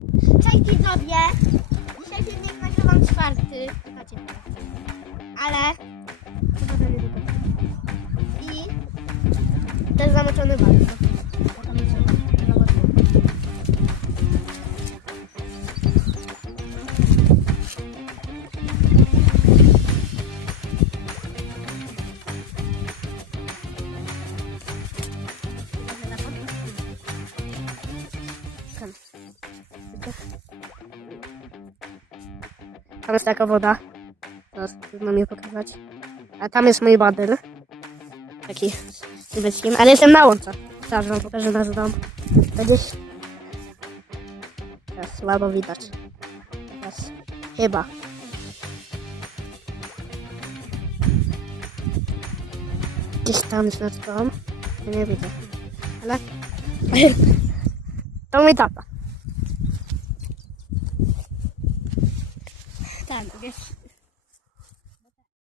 Cześć widzowie! Dzisiaj filmik nagrywam 4. Czekacie. Ale... I... też zamoczony bardzo. Tam jest taka woda. Teraz mam je pokazać. A tam jest mój badyl. Taki tybeckim, ale jestem na łące. Zaraz wam pokażę nasz dom. Gdzieś. Teraz słabo widać. Teraz chyba. Gdzieś tam jest nasz dom. Ja nie widzę. Ale... to mój tata. Tak, wiesz.